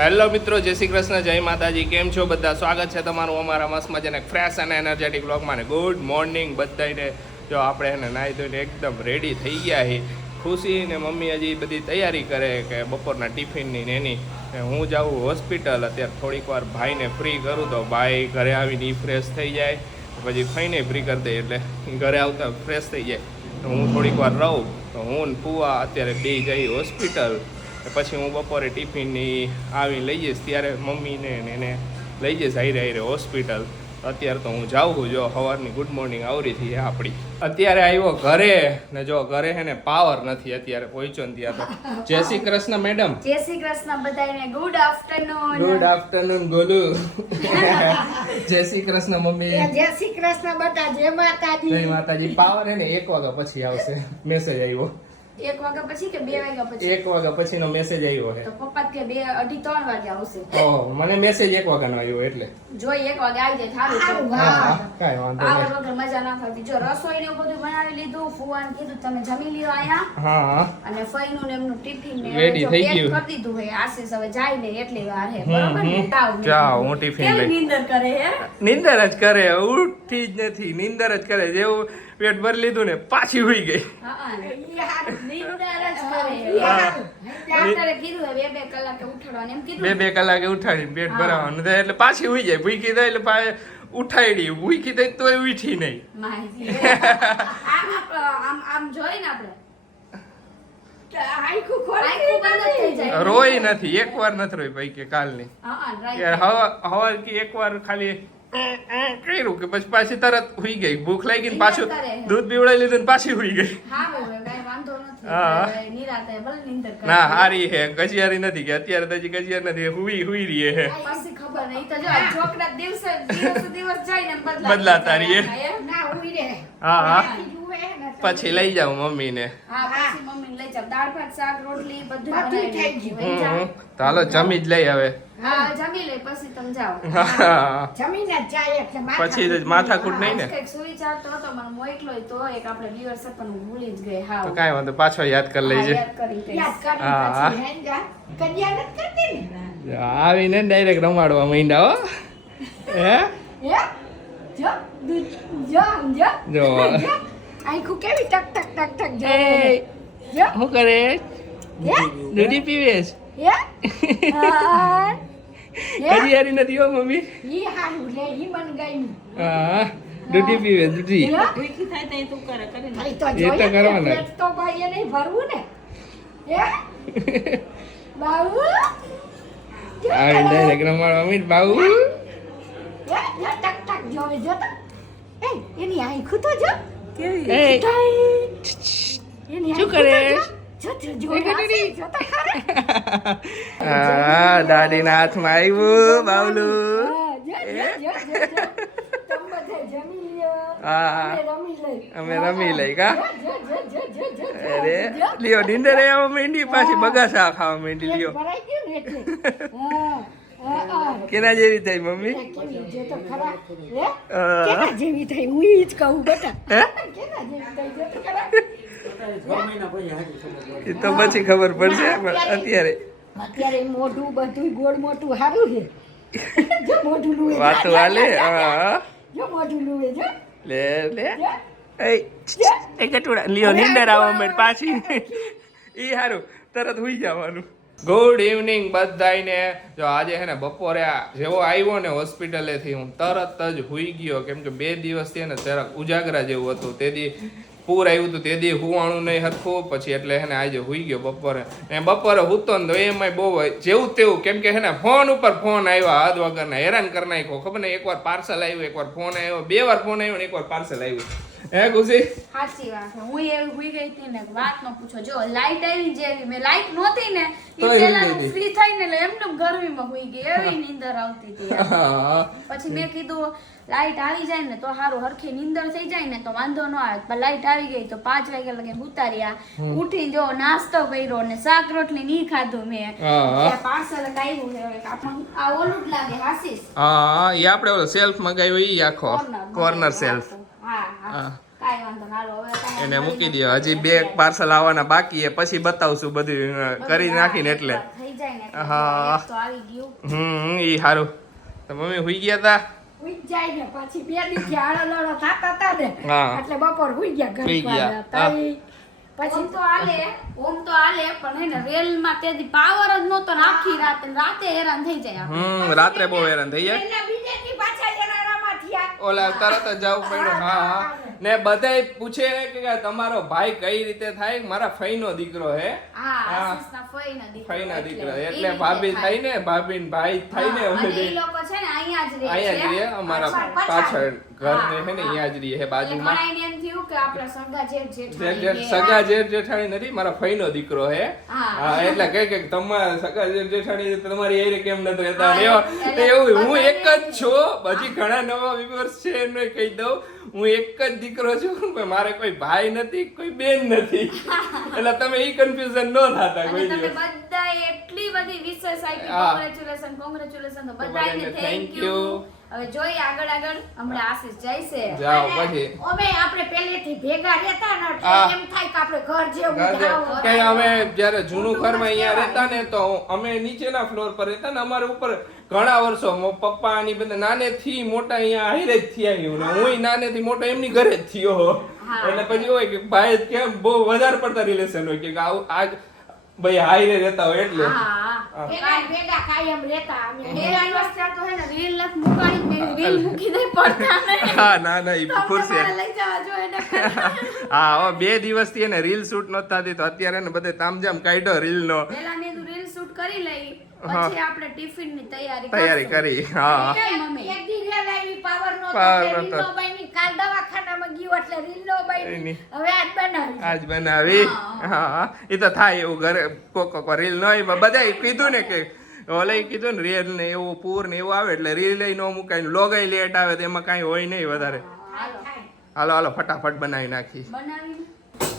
Hello મિત્રો, જય શ્રી કૃષ્ણ, જય માતાજી. કેમ છો બધા? સ્વાગત છે તમારું અમારા મસ્ત મજાના ફ્રેશ અને એનર્જેટિક બ્લોગમાં. ને ગુડ મોર્નિંગ બધાને. જો આપણે એને નાહી ધોઈને એકદમ રેડી થઈ ગયા છીએ. ખુશી ને મમ્મી હજી બધી તૈયારી કરે કે બપોરના ટિફિનની ને એની. હું જાઉં હોસ્પિટલ અત્યારે. થોડીક વાર ભાઈને ફ્રી કરું તો ભાઈ ઘરે આવીને ફ્રેશ થઈ જાય, પછી ફઈને ફ્રી કરી દે એટલે ઘરે આવતા ફ્રેશ થઈ જાય. તો હું થોડીક વાર રહું તો હું ને પુઆ અત્યારે બે જઈ હોસ્પિટલ. પછી હું બપોરે ટિફિનની આવી લઈ જઈશ, ત્યારે મમ્મીને એને લઈ જઈશ હારે હોસ્પિટલ. અત્યારે તો હું જાઉં છું. જો સવારની ગુડ મોર્નિંગ આવરી થઈ આપણી. અત્યારે આવ્યો ઘરે ને જો ઘરે હે ને પાવર નથી. અત્યારે પહોંચ્યો ને ત્યાં તો. જય શ્રી કૃષ્ણ મેડમ. જય શ્રી કૃષ્ણ બધાને. Good afternoon. Good afternoon Golu. જય શ્રી કૃષ્ણ મમ્મી. જય શ્રી કૃષ્ણ બેટા. જય માતાજી. જય માતાજી. પાવર હે ને 1 વાગ્યા પછી આવશે. મેસેજ આવ્યો 1 વાગ્યા પછી કે 2 વાગ્યા પછી? 1 વાગ્યા પછીનો મેસેજ આવ્યો છે. તો પપ્પા કે 2, 2:30, 3 વાગે આવશે. ઓહ, મને મેસેજ 1 વાગ્યાનો આવ્યો એટલે જોઈ 1 વાગે આવી જાય થારું. હા, કાઈ વાંધો પાવર નહીં. વગર મજા ના થતી. જો રસોઈ ને એવું બધું બનાવી લીધું. ફુવાને કીધું તમે જમી લ્યો અહીંયા. હા, અને ફઈનું ને એમનું ટિફિન ને Ready થઈ પેક ગયું. કરી દીધું હે. આશીષ હવે જાય ને એટલી વાર હે. બરોબર ને? જાઓ, હું ટિફિન કેવી લઈ. નીંદર કરે હે? નીંદર જ કરે, ઉઠી જ નથી. નીંદર જ કરે. જેવું પેટ ભરી લીધું ને પાછી હુઈ ગઈ. હા, નીંદર જ કરે. ડોક્ટરે કીધું હે 2-2 કલાકે ઉઠાડવાનું એમ કીધું. 2 કલાકે ઉઠાડીને પેટ ભરાવાનું થાય એટલે પાછી હુઈ જાય. ભૂખી થાય એટલે ઉઠાડી. ભૂખી થાય તોય ઉઠી નહીં. માહિતી આમ જોઈને આપણે આખું બંધ જ થઈ જાય. રોઈ નથી. એકવાર નથી રોઈ ભાઈ કે કાલની. હા, યાર રાઈટ. હવાર કે એકવાર ખાલી કર્યું કે પછી પાછી તરત હુઈ ગઈ. ભૂખ લાગી ને પાછું દૂધ પીવડાવી લીધું ને પાછી હુઈ ગઈ. હા, હવે કાંઈ વાંધો નથી. હા. હવે નિરાંતે ભલે નીંદર કરે. ના, હારી હે. ગજિયારી નથી કે અત્યારે તો હજી ગજિયાર નથી. હુઈ રહીએ હે. પછી ખબર નહીં. તો જો આ છોકરા દિવસ જાય ને બદલાતા રહીએ. ના ઉઈ રહે. હા, હા. જુએ ને તો- પછી લઈ જાઉં મમ્મીને. હા, પછી મમ્મીને લઈ જાવ. દાળ ભાત શાક રોટલી બધું બનાવી થઈ ગયું. તો હાલો જમી જ લઈ હવે. હા, જમી લે પછી તમે જાઓ. હા. જમીને જ જાય એટલે પછી તો માથાકૂટ નહીં ને. કંઈક સુઈ ચાલતો હતો મને મોકલો તો એક આપણે viewers પણ હું ભૂલી જ ગઈ. હા, તો કાંઈ વાંધો, પાછો યાદ કરી લેજે. યાદ કરી દઈશ. હા. આવીને ડાયરેક્ટ રમાડવા માંડ્યા હો. હે? જો આખું કેવી ટક ટક ટક ટક એ શું કરે? દૂધી પીવેશ? ગજિયારી નથી હો મમ્મી. હા, દૂધી પીવે દૂધી. એ તો કરવાના. આવીને ડાયરેક્ટ રમાડવા માંડ બાબુ. એની આંખું તો જો એ શું કરે? હા, દાદીના હાથમાં આવ્યું બાવલું. હા, અમે રમી લઈ કા. અરે લ્યો, નીંદર આવવા માંડી, પાછી બગાસા ખાવા માંડી. લ્યો, કેના જેવી થઈ મમ્મી? જેવી થઈ હું ઈ જ કહું બેટા. હે? એ તો પછી ખબર પડશે, પણ અત્યારે મોઢું બધું ગોળ મોટું સારું છે. જો મોઢું લુએ. વાતો હાલે. હા, જો મોઢું લુએ જો. લે એ ગટુડા લ્યો, નીંદર આવવા માંડી પાછી. ઈ હારું, તરત હુઈ જવાનું. ગુડ ઇવનિંગ બધાને. જો આજે હે ને બપોરે જેવો આવ્યો ને હોસ્પિટલેથી હું તરત જ હુઈ ગયો. કેમ કે 2 દિવસથી ને જરાક ઉજાગરા જેવું હતું. તેથી પૂર આવ્યું હતું, તેથી હુવાણું નહીં હરખું. પછી એટલે હે ને આજે હુઈ ગયો બપોરે. ને બપોરે હુતો ને તો એમાંય બહુ જેવું તેવું. કેમ કે હે ને ફોન ઉપર ફોન આવ્યા હદ વગરના, હેરાન કરી નાખ્યો. ખબર ને, એકવાર પાર્સલ આવ્યું, એકવાર ફોન આવ્યો, 2 વાર ફોન આવ્યો ને એકવાર પાર્સલ આવ્યું. હે ખુશી? સાચી વાત છે. હું એવી હુઈ ગઈ હતી ને વાત ન પૂછો. જો લાઈટ આવી જેવી મેં લાઈટ નહોતી ને ઈ પેલા ફ્રી થઈને એટલે એમને ગરમીમાં હુઈ ગઈ. એવી નીંદર આવતી હતી. પછી મેં કીધું લાઈટ આવી જાય ને તો સારું, હરખી નીંદર થઈ જાય ને તો વાંધો ન આવે. પણ લાઈટ આવી ગઈ તો 5 વાગ્યા લગે ઉતાર્યા. ઉઠી જો નાસ્તો કર્યો ને શાક રોટલી નહીં ખાધું મેં. પાર્સલ આવ્યું છે. આ ઓલું જ લાગે આશીષ. હા, એ આપણે ઓલો સેલ્ફ મગાવ્યો ઈ આખો કોર્નર સેલ્ફ. હા, કાઈ વાંધો ના. હાલો હવે એને મૂકી દો. હજી 2 પાર્સલ આવવાના બાકી છે, પછી બતાવશું બધું કરી નાખીને. એટલે થઈ જાય ને એટલે હા. એક તો આવી ગયું. ઈ હારું. તો મમ્મી હુઈ ગયા તા? હુઈ જાય ને પછી 2 દિવસ આળો લડો થતા હતા ને હા. એટલે બપોર હુઈ ગયા હુઈ ઘડી ગયા. પછી ઓમ તો હાલે પણ હે ને રેલમાં તેથી પાવર જ નહોતો ને આખી રાતે હેરાન થઈ જાય આપણે. રાત્રે બહુ હેરાન થઈ જાય. એટલે બીજે દી પાછા જનારામાં થયા. ઓલા તરત જ જવું પડ્યું. હા ને બધાય પૂછે કે તમારો ભાઈ કઈ રીતે થાય? મારા ફઈનો દીકરો હે. હા હા. આશીષના ફઈના દીકરા એ એટલે રીતે ભાભી થાય. થાય ને ભાભી ને ભાઈ થાય ને હા, અમે અને બે ઈ લોકો છે ને અહીંયા જ રહે અહીંયા જ છે. રહીએ અમારા પાછળ ઘર ને છે ને અહીંયા જ રહીએ એટલે બાજુમાં. ઘણાયને એમ થયું કે આપણે સગા જેઠ જેઠાણી જે સગા જેઠ જેઠાણી નથી, મારા ફઈનો દીકરો હે. હા. હા એટલે કે તમારા સગા જેઠ જેઠાણી તમારી એરે કેમ નથી રહેતા? હા, એવા એટલે એવું હું બધાને એક જ છું. હજી ઘણા નવા વ્યુઅર્સ છે એમને કહી દઉં, હું એક જ દીકરો છું. કોઈ મારે કોઈ ભાઈ નથી, કોઈ બેન નથી. એટલે તમે ઈ કન્ફ્યુઝન ન થતા અને કોઈ તમે દિવસ. બધાએ એટલી બધી વિશેષ આપી. હા. કોંગ્રેચ્યુલેશન તો બધાને બધાને thank થેન્ક you. યુ. હવે જોઈએ આગળ હમણાં આશીષ જાય છે. જાઓ અને પછી અમે આપણે પહેલેથી ભેગા રહેતા ને એટલે હા. એમ થાય કે આપણે ઘર જેવું જ આવો. કે અમે જ્યારે જૂનું ઘરમાં અહીંયા રહેતા ને તો અમે નીચેના ફ્લોર પર રહેતા ને અમારે ઉપર ઘણા વર્ષો પપ્પા ની બધા નાનેથી મોટા અહીંયા હાઈરે જ થયા હું ને હું નાનેથી મોટો એમની ઘરે જ થયો. હા. એટલે પછી હોય કે ભાઈ કેમ બહુ વધારે પડતા રિલેશન હોય કે આવું આજ ભાઈ હાઈરે રહેતા હોય એટલે. હા ભેગા ભેગા કાયમ રહેતા અમે. મેરા અવસ્થા તો હે ને રીલ લખ મુકાડી રીલ મૂકી દે પડતા નહીં. હા ના ના ઈ તમને ખુરશી મારે લઈ જવા જોઈએ ને. હા હવે 2 દિવસથી એને રીલ શૂટ નહોતી થતી તો અત્યારે ને બધે તામજામ કાઢ્યો રીલ નો પહેલા મેં કીધું રીલ શૂટ કરી લઈ હા. પછી આપણે ટિફિન ની તૈયારી તૈયારી કરશું. કરી. હા કેમ મમ્મી? એક દી રેલ આવી પાવર નો પાવર એટલે નહોતો. રીલનો બની. કાલ દવાખાનામાં ગયો એટલે રીલનો બની. એની. હવે આજ બનાવી. આજ બનાવી. હા એ તો થાય એવું ઘરે કોક રીલ ન હોય બધાય કીધું ને કે ઓલે કીધું ને રીલ ને એવું પૂર ને એવું આવે એટલે રીલ ન મુકાય લોગાઈ લેટ આવે તો એમાં કાંઈ હોય નહીં વધારે. થાય. હાલો હાલો ફટાફટ બનાવી નાખી બનાવી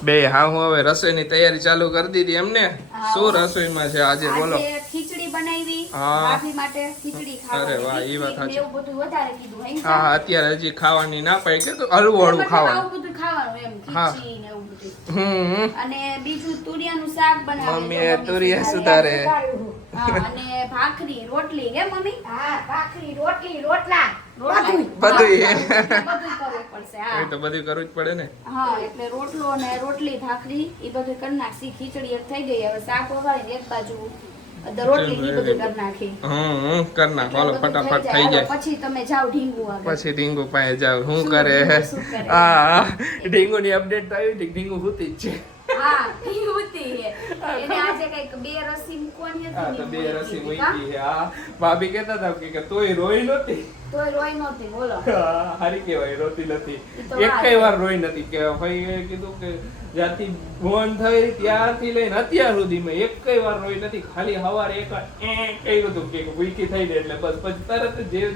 બે. હા હું હવે રસોઈની તૈયારી ચાલુ કરી દીધી એમને. હા. શું રસોઈમાં છે આજે બોલો? આજે ખીચડી બનાવી હા. ભાભી માટે ખીચડી ખાવાની. અરે વાહ, ઈ વાત સાચી. એવું બધું વધારે કીધું હે હા હા અત્યારે હજી ખાવાની ના પાડી કે હળવું હળવું ખાવાનું. આવું બધું ખાવાનું એમ હા. ખીચડી ને એવું બધું. હમ અને બીજું તુરિયાનું શાક બનાવે મમ્મીએ તુરિયા સુધારે. હા અને ભાખરી રોટલી હે મમ્મી હા, ભાખરી, રોટલી, રોટલા. બધું બધુંય. બધું કરવું પડશે એ હા તો બધું કરવું જ પડે ને. હા એટલે રોટલો અને રોટલી ભાખરી એ બધું કરી નાખી. ખીચડી એક થઈ ગઈ. હવે શાક વઘારીને એક બાજુ રોટલી ને ઈ બધું કરી નાખી. કર નાખ હાલો એટલે બધું ફટાફટ થઈ થઈ જાય. જાય. પછી તમે જાઓ ઢીંગુ આગળ. પછી ઢીંગુ પાસે જાવ શું શું કરે? શું કરે? હા ઢીંગુ ની અપડેટ તો આવી હતી કે ઢીંગુ હુતી જ છે. હા ઈ હોતી હે. એને આજે કઈક 2 રસી મૂકવાની હતી હા ને તો ઈ 2 મૂકી રસી હતી, કા? મૂકી. હા ભાભી કહેતા હતા કે તોય રોઈ નહોતી. તોય રોઈ નહોતી બોલો. હા, હારી કહેવાય રોતી નથી. ઈ તો વાત. એકેય વાર રોઈ નથી કે ભાઈએ કીધું કે જ્યાંથી બોન થઈ ત્યારથી લઈને અત્યાર સુધીમાં એકેય વાર રોઈ નથી. ખાલી હવારે એક વાર કહ્યું હતું કે વીકી થઈ ને એટલે બસ પછી તરત જ જે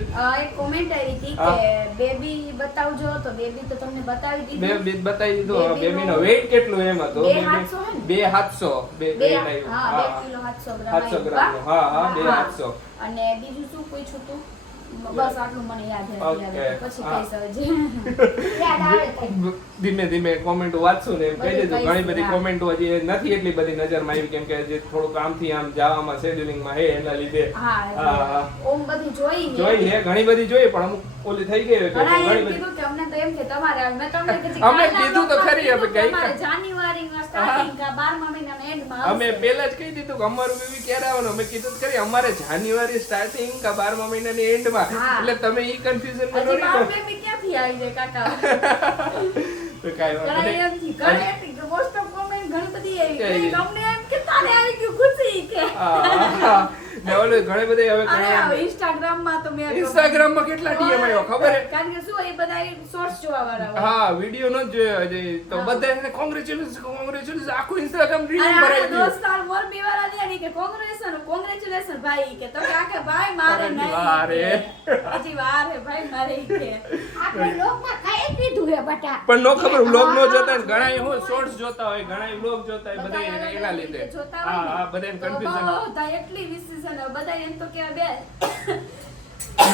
એક કોમેન્ટ આવી હતી કે બેબી બતાવજો તો બેબી તો તમને બતાવી બે દીધું. બે બતાવી દીધું. બેબીનો બેબીનો વેઇટ કેટલું એમ હતો? 2,700 હે ને? 2,700 બે બે weight આવ્યું. હા 2 હા કિલો 700 ગ્રામ 700 ગ્રામ. હા હા 2,700. અને બીજું શું પૂછ્યું તું? બસ આટલું મને યાદ છે Okay. અત્યારે. પછી હા. કહીશ યાદ આવે કંઈ. ધીમે ધીમે કોમેન્ટો વાંચશું ને એમ કહી બધું દેજો. ઘણી કહીશું, બધી હા. કોમેન્ટો હજી નથી એટલી બધી નજરમાં આવી કેમ કે જે થોડુંક આમથી આમ જવામાં શેડ્યુલિંગમાં હે એના લીધે હા હા. ઓમ બધી જોઈ ને. જોઈ હે ઘણી બધી જોઈ પણ અમુક ઓલી થઈ ગઈ હોય કે ઘણા ઘણી એમ બધી કીધું કે અમને તો એમ કે તમારે આવે. મેં તમને કીધું અમે કાલના કીધું તો લોકમાં ખરી, હવે કીધું કે કઈ અમારે જાન્યુઆરીમાં starting કા 12મા મહિનાના એન્ડમાં અમે પહેલા જ કહી દીધું કે અમારું બેબી ક્યારે આવવાનું. અમે કીધું તો ખરી અમારે જાન્યુઆરી સ્ટાર્ટિંગ કા 12મા મહિનાની એન્ડમાં. હા. એટલે તમે ઈ કન્ફ્યુઝન માં હજી ન બાર રહો. બેબી ક્યાંથી આવી જાય કાકા? તો કાંઈ વાંધો ઘણા નહીં. એમથી ઘણી most of comment ઘણી બધી આવી. કઈ? કે અમને એમ કે તારે આવી ગયું ખુશી કે. હા. ને ઓલું ઘણી બધી હવે અરે હવે Instagramમાં તો મેં ઇન્સ્ટાગ્રામમાં કેટલા DM આવ્યો ખબર હે? કારણ કે શું એ બધા શોર્ટ્સ જોવા વાળા હોય. હા વિડિયો નો જ જોયો હજી તો હા. બધા એને કોંગ્રેચ્યુલેશન આખું ઇન્સ્ટાગ્રામ રીલ અને ભરાઈ આ ગયું. દોસ્તાર મોરબી વાળા છે ને કે કોંગ્રેચ્યુલેશન ભાઈ કે તો કે આ કે ભાઈ મારે હજી નહીં વાર હે. કે. હજી વાર હે ભાઈ મારે ઈ કે. આપણે લોકમાં ખાઈ પીધું હે બટા. પણ નો ખબર વ્લોગ નો હા, જોતા ને ઘણા હું શોર્ટ્સ જોતા હોય ઘણા વ્લોગ જોતા હોય બધા બધા એના લીધે રીતે જોતા હા હોય ને. હા બધા તો કન્ફ્યુઝન બધા એટલી વિશેષ છે બધા એમ તો કે બે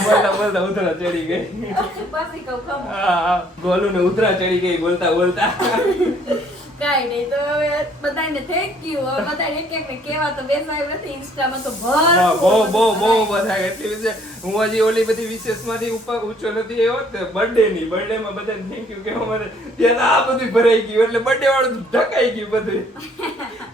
બોલતા બોલતા ઉધરા ચડી ગઈ પાછી કહું ખમ હા હા ગોલુ ને ઉધરા ચડી ગઈ બોલતા બોલતા કાંઈ નહીં તો હવે બધાને થેન્ક યુ. હવે બધાને એક એકને કહેવા તો બેસાયું નથી. ઇન્સ્ટામાં તો બહુ બધા એટલી વિશે હું હજી ઓલી બધી વિશેષમાંથી ઉપર ઊંચો નથી આવ્યો ને બર્થડે માં બધાને થેન્ક યુ કહેવા માટે ત્યાં આ બધું ભરાઈ ગયું એટલે બર્થડે વાળું ઢકાઈ ગયું બધું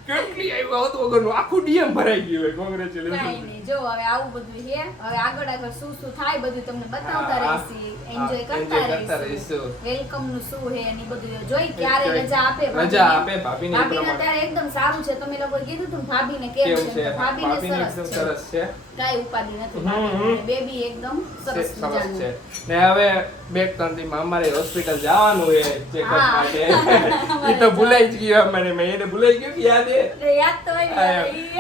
કેટલી આવ્યું આવતું વગરનું આખું ડીએમ ભરાઈ ગયું હોય. કોંગ્રેચ્યુલેશન. કાંઈ નહીં જો હવે આવું બધું છે. હવે આગળ શું થાય બધું તમને બતાવતા રહીશી. એન્જોય કરતા રહીશું. વેલકમ નું શું છે એની બધું જોઈ ક્યારે રજા આપે ભાભીને અત્યારે એકદમ સારું છે. તમે લોકો કીધું તું ભાભીને કેમ છે? ભાભીને સરસ છે. કાંઈ ઉપાધિ નથી. બેબી એકદમ સરસ છે. ને હવે 2-3 દીમાં અમારે હોસ્પિટલ જવાનું છે ચેકઅપ માટે. એ તો ભૂલાઈ જ ગયું મને. મેં એને ભૂલાઈ ગયું કે યાદ તો હોય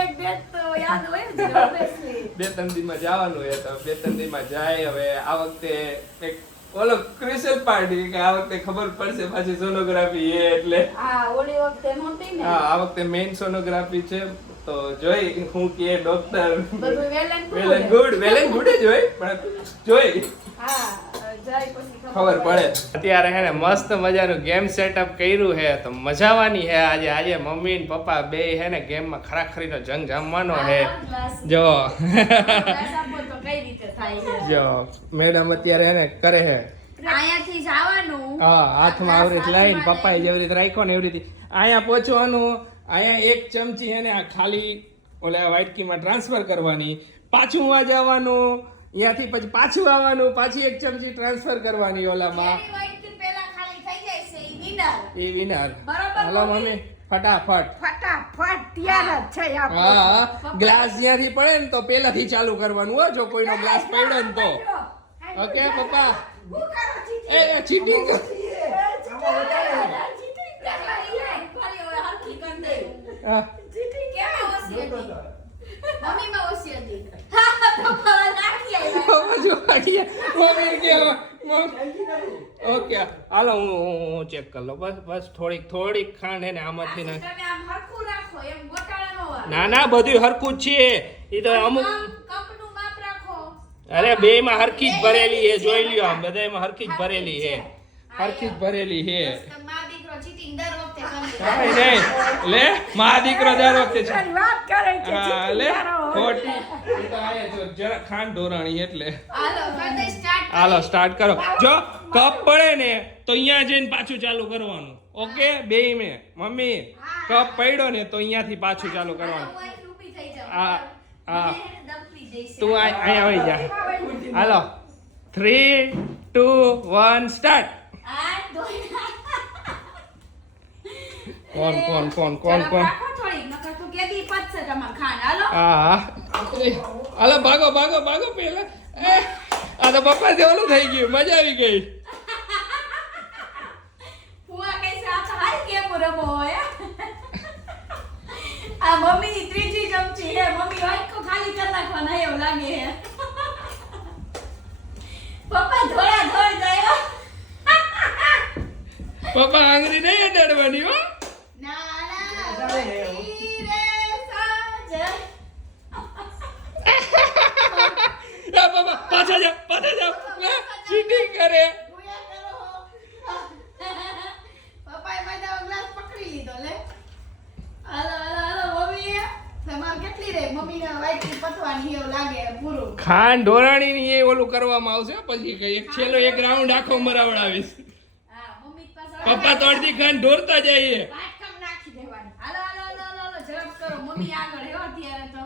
એક બે તો યાદ હોય જ obviously. 2-3 દીમાં જવાનું છે તો 2-3 દીમાં જાય. હવે આ વખતે એક ઓલો ક્રિસલ પાર્ટી કે આ વખતે ખબર પડશે પાછી સોનોગ્રાફી છે એટલે. ઓલી વખતે નહોતી ને. આ વખતે મેઇન સોનોગ્રાફી છે તો જોઈ હું કે ડોક્ટર બધું વેલ એન્ડ ગુડ જ હોય પણ જોઈ ખબર પડે. અત્યારે હે ને મસ્ત મજાનું ગેમ સેટઅપ કર્યું છે તો મજાવાની છે આજે મમ્મી ને પપ્પા બે હે ને ગેમ માં ખરાખરીનો જંગ જમવાનો છે. જો જો મેડમ અત્યારે હે ને કરે છે અહીંયાથી જવાનું. હાથમાં આવી રીતે લઈને પપ્પાએ જેવી રીતે રાખ્યો ને એવી રીતે અહીંયા પહોંચવાનું. અહીંયા એક ચમચી હે ને આ ખાલી ઓલા વાટકીમાં ટ્રાન્સફર કરવાની, પાછું આ જવાનું, અહીંયાથી પછી પાછું આવવાનું, પાછી એક ચમચી ટ્રાન્સફર કરવાની ઓલામાં. એ વિનર. હાલો મમ્મી ફટાફટ તૈયાર જ છે. હા ગ્લાસ જ્યાંથી પડે ને તો પેલાથી ચાલુ કરવાનું હો જો કોઈનો ગ્લાસ પડ્યો ને તો. ઓકે પપ્પા એ ચીટિંગ ઓકે હાલો હું ચેક કરી લઉં. બસ થોડીક ખાંડ હે ને આમાંથી ના બધું હરખું જ છે. એ તો અમુક અરે બે માં હરખી જ ભરેલી છે. જોઈ લ્યો આમ બધામાં હરખી જ ભરેલી છે. હરખી જ ભરેલી છે. લે મા દીકરો દર વખતે લે ખોટી જરા ખાંડ ઢોરાણી એટલે. હાલો સ્ટાર્ટ કરો. જો કપ પડે ને તો અહીંયા જઈને પાછું ચાલુ કરવાનું. ઓકે બે મેં મમ્મી કપ પડ્યો ને તો અહીંયાથી પાછું ચાલુ કરવાનું. હા તું અહીંયા આવી જા. હાલો 3, 2, 1 સ્ટાર્ટ. કોણ હા હાલો ભાગો પેલા. આ તો પપ્પા જેવું થઈ ગયું. મજા આવી ગઈ. આ મમ્મી ની ત્રીજી ચમચી હે. મમ્મી વાટકો ખાલી કરી નાખવાના એવું લાગે હે. પપ્પા ધોળા જાય. પપ્પા આંગળી નહીં અડાડવાની હો. પાછા જાઓ ચીટિંગ કરે. પપ્પાએ મારા ગ્લાસ પકડી લીધો લે. હાલો મમ્મી તમાર કેટલી રે? મમ્મીને વાઈટલી પતવાની એવું લાગે પૂરું. ખાંડ ઢોરાણી ની એ ઓલું કરવામાં આવશે પછી કઈ છેલ્લો એક રાઉન્ડ આખો મરાવડાવીશ. હા મમ્મી પાસે પપ્પા તો અડધી ખાંડ ઢોરતા જઈએ. વાટકમ નાખી દેવાની. હાલો ઝડપ કરો. મમ્મી આગળ હે અત્યારે તો.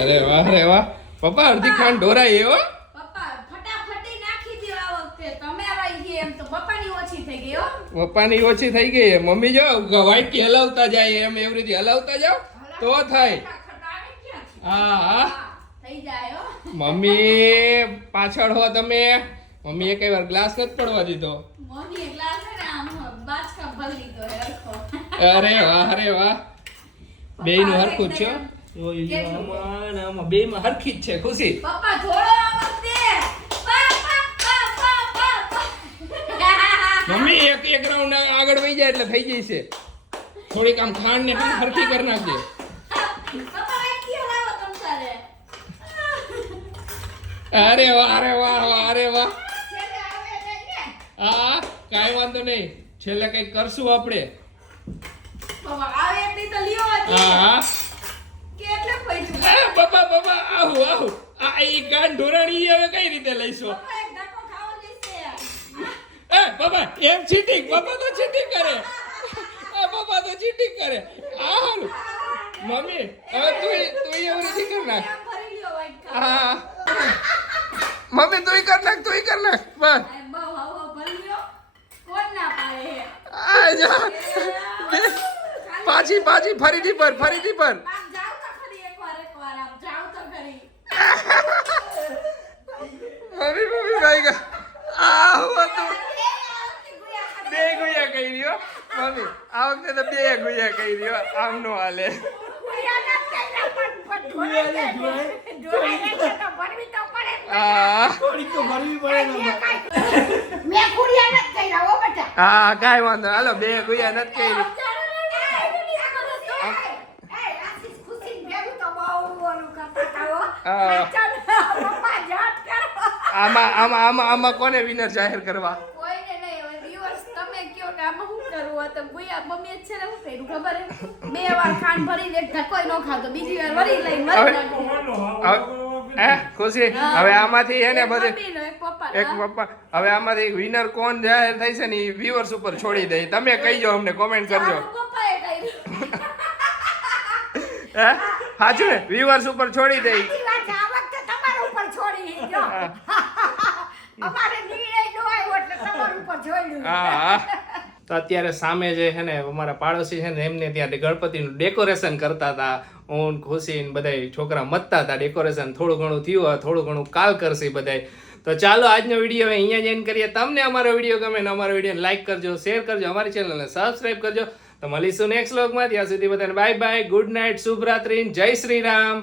અરે વાહ પપ્પા અડધી ખાંડ ઢોરાય હો. પપ્પા ફટાફટી નાખી દો આ વખતે. તમે આવાઈ ગઈ એમ તો પપ્પાની ઓછી થઈ ગઈ હો. પપ્પાની ઓછી થઈ ગઈ. મમ્મી જો વાટકી હલાવતા જાય એમ એવી રીતે હલાવતા જાવ તો થાય. હા થઈ જાય હો. મમ્મી પાછળ હો તમે. મમ્મીએ કઈ વાર ગ્લાસ નથી પડવા દીધો. મમ્મીએ ગ્લાસ હે ને આમ બાચકા ભરી લીધો હે હરખો. અરે વાહ બેયનું હરખું જ છે. જોઈ લો આમાં બેયમાં હરખી જ છે. ખુશી પપ્પા થોડો આ વખતે. મમ્મી એક રાઉન્ડ આગળ વહી જાય એટલે થઈ જાય છે. થોડીક આમ ખાંડ ને હરખી કરી નાખજે. પપ્પા વાટકી હલાવો તમ તારે. અરે વાહ છેલ્લે આવે નહીં ને. હા કાઈ વાંધો નહીં. છેલ્લે કઈક કરશું આપણે. હા કેટલે પૈસા હા બાબા બાબા આહુ આહુ આ ઈ ગાંઠ ઢોરાણી હવે કઈ રીતે લઈશો પપ્પા એક ધક્કો ખાવા દેશે એ બાબા એમ ચીટિંગ બાબા તો ચીટિંગ કરે બાબા તો ચીટિંગ કરે આ હાલું મમ્મી હવે તું એવું નથી કર નાખ આમ ભરી લ્યો વાઈટ હા મમ્મી તું કર નાખ બસ બહુ હવો ભરી લ્યો કોણ ના પાડે હે આ જા પાછી ફરીથી પર આમ જાવ તો ખરી એકવાર આમ જાવ તો ખરી મમ્મી ભાઈ ગા આ હુआ તો બે ગુયા કહી રહ્યો મમ્મી આ વખતે તો બે ગુયા કહી રહ્યો આમ નો હાલે હા હા કાંઈ વાંધો હાલો બે ગુયા નથી કહી આમાં કોને વિનર જાહેર કરવા કોઈને નહીં હવે viewers તમે કયો કે આમાં શું કરવું આ તો ગુયા મમ્મી જ છે ને શું કર્યું ખબર હે બે વાર ખાંડ ભરીને એક ધક્કોય ન ખાતો બીજી વાર વરી લઈને મરી નાખ્યું ખુશી હવે આમાંથી એને બધી મમ્મીનો એક પપ્પા એક પપ્પા હવે આમાંથી વિનર કોણ જાહેર થઈ છે ને એ વ્યુઅર્સ ઉપર છોડી દે તમે કહીજો અમને કોમેન્ટ કરજો પપ્પાએ કર્યું હે સાચું ને વ્યુઅર્સ ઉપર છોડી દે હા તો અત્યારે સામે જે છે ને અમારા પાડોશી છે ને એમને ત્યાં ગણપતિનું ડેકોરેશન કરતા હતા હું ખુશી ને બધા છોકરા મતતા હતા ડેકોરેશન થોડું ઘણું થયું હોય થોડું ઘણું કાલ કરશે બધાય તો ચાલો આજનો વિડીયો અહીંયા જ એન્ડ કરીએ તમને અમારો વિડીયો ગમે ને અમારો વિડીયો લાઈક કરજો શેર કરજો અમારી ચેનલને સબસ્ક્રાઇબ કરજો તો મળીશું નેક્સ્ટ વ્લોગમાં ત્યાં સુધી બધાને બાય બાય ગુડ નાઇટ શુભરાત્રી જય શ્રી રામ